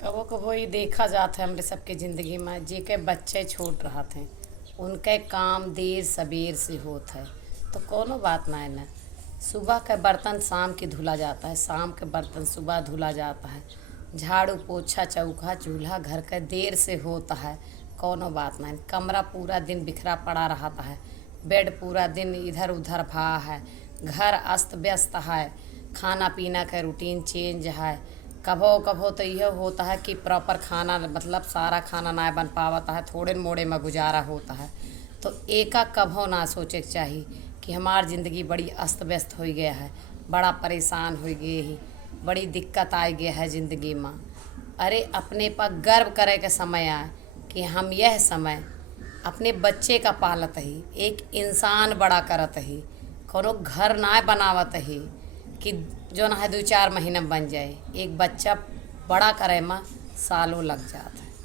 कबो कबो ये देखा जाता है हमरे सबके ज़िंदगी में जे के बच्चे छोट रहत हैं उनके काम देर सबेर से होत है। तो कोनो बात ना है ना। सुबह के बर्तन शाम के धुला जाता है, शाम के बर्तन सुबह धुला जाता है। झाड़ू पोछा चौका चूल्हा घर का देर से होता है। कोनो बात ना है। कमरा पूरा दिन बिखरा पड़ा रहता है, बेड पूरा दिन इधर उधर भा है, घर अस्त व्यस्त है, खाना पीना का रूटीन चेंज है। कभो कभो तो यह होता है कि प्रॉपर खाना मतलब सारा खाना ना बन पावता है, थोड़े मोड़े में गुजारा होता है। तो एका कभो ना सोचे के चाहिए कि हमार ज़िंदगी बड़ी अस्त व्यस्त हो गया है, बड़ा परेशान हो गए ही, बड़ी दिक्कत आ गया है ज़िंदगी में। अरे अपने पर गर्व करे के समय आए कि हम यह समय अपने बच्चे का पालत ही, एक इंसान बड़ा करत ही, कोनो घर ना बनावत ही कि जो ना है 2-4 महीने में बन जाए। एक बच्चा बड़ा करे में सालों लग जाता है।